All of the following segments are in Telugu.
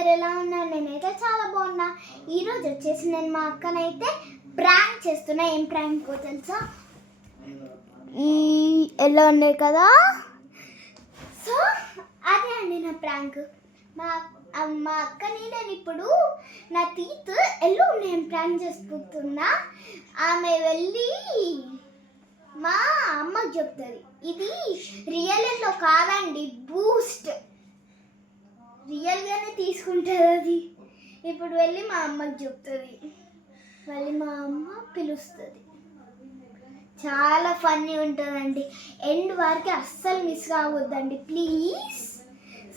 అందరు ఎలా ఉన్నారు? నేనైతే చాలా బాగున్నా. ఈరోజు వచ్చేసి నేను మా అక్కనైతే ప్రాంక్ చేస్తున్నా. ఏం ప్రాంక్ తెలుసా? ఎలా ఉన్నాయి కదా, సో అదే అండి నా ప్రాంక్. మా అక్కని నేను ఇప్పుడు నా టీత్ ఎలా ఉన్నాయని ప్రాంక్ చేసుకుంటున్నా. ఆమె వెళ్ళి మా అమ్మకి చెప్తుంది. ఇది రియల్లో కాదండి, బూస్ట్. రియల్గానే తీసుకుంటుంది అది. ఇప్పుడు వెళ్ళి మా అమ్మకి చెప్తుంది. మళ్ళీ మా అమ్మ పిలుస్తుంది. చాలా ఫన్నీ ఉంటుందండి. ఎండ్ వరకు అస్సలు మిస్ కావద్దండి please.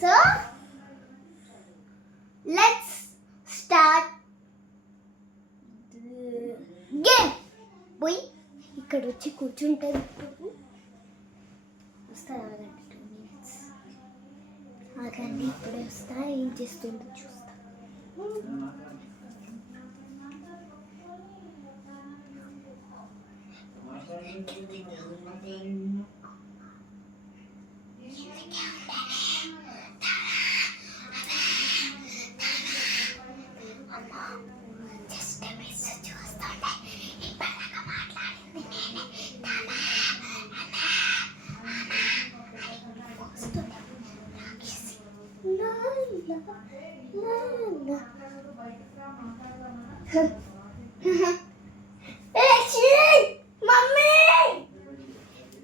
So let's start game. పోయి ఇక్కడ వచ్చి కూర్చుంటుంది. వస్తా ఆగండి, 2 minutes ఆగండి. ఇప్పుడే వస్తా. ఏం చేస్తుందో చూస్తా.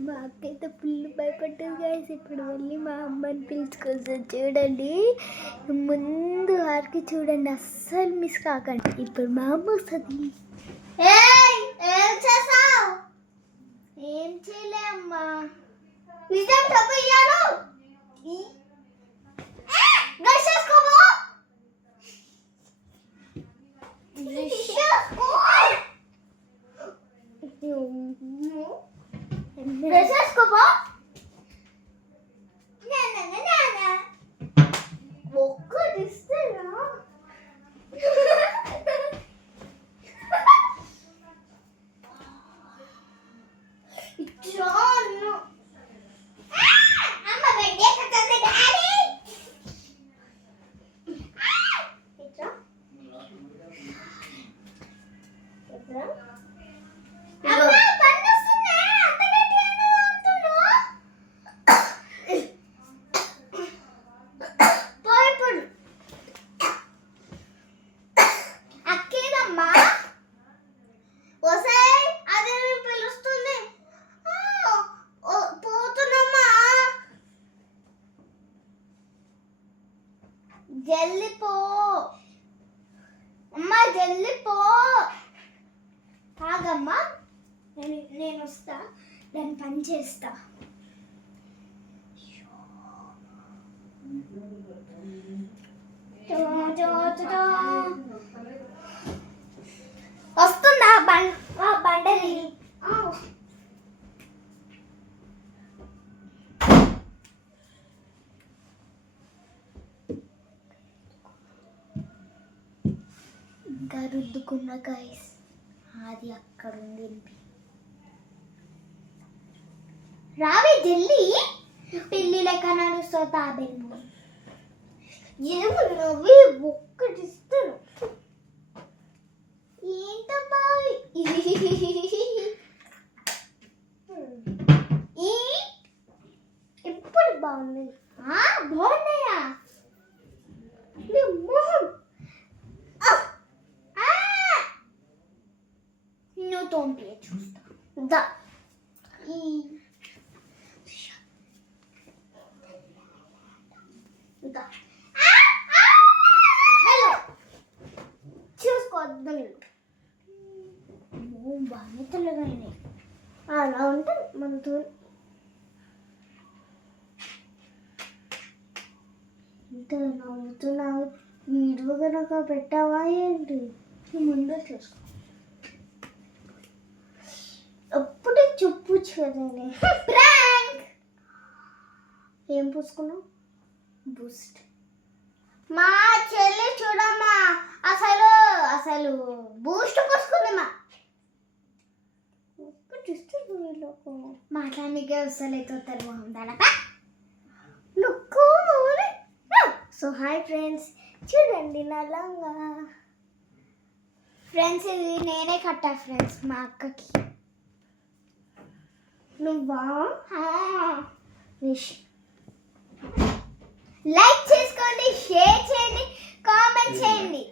మా అక్కయితే ఫుల్ భయపడ్డది గైస్. ఇప్పుడు వెళ్ళి మా అమ్మని పిలుచుకొస్తాను. చూడండి, ముందు వారికి చూడండి, అస్సలు మిస్ కాకండి. ఇప్పుడు మా అమ్మ వస్తుంది. ఏం చేసావు? ఏం చేయలే అమ్మా. నిజం చెప్పు. ఇయ్యాను జల్లి పో అమ్మా, జల్లి పో. ఆగమ్మా, నేను వస్తా. దాన్ని పని చేస్తా. వస్తుందా బండలి? ఇంకా రుద్దుకున్న గైస్. అది అక్కడ ఉంది. రావి జల్లి, పిల్లి లెక్క నడుస్తా. తాబేలు ఏమో రవి ఒక్కటిస్తాను. ఏంటబ్బా ఎప్పుడు బాగుంది? బాగున్నాయా? నువ్వు తోంపి చూస్తా. దా చూసుకోవద్దు. బాగా తెల్లగానే అలా ఉంటే మనతో ఇంత నవ్వుతున్నావు. వీడియో కనుక పెట్టావా ఏంటి? ముందు చూసుకో. అప్పుడే చెప్పొచ్చు కదండి. ప్రాంక్. ఏం పూసుకున్నావు? బూస్ట్. మా చెల్లి చూడమ్మా, అసలు బూస్ట్ పూసుకుంది. మాట్లాడనికే వస్తలేదు. మొహం దానప నువ్వు సో హాయ్ ఫ్రెండ్స్, చూడండి నా లంగా. ఫ్రెండ్స్ ఇది నేనే కట్టా ఫ్రెండ్స్ మా అక్కకి. నువ్వా? లైక్ చేసుకోండి, షేర్ చేయండి, కామెంట్ చేయండి.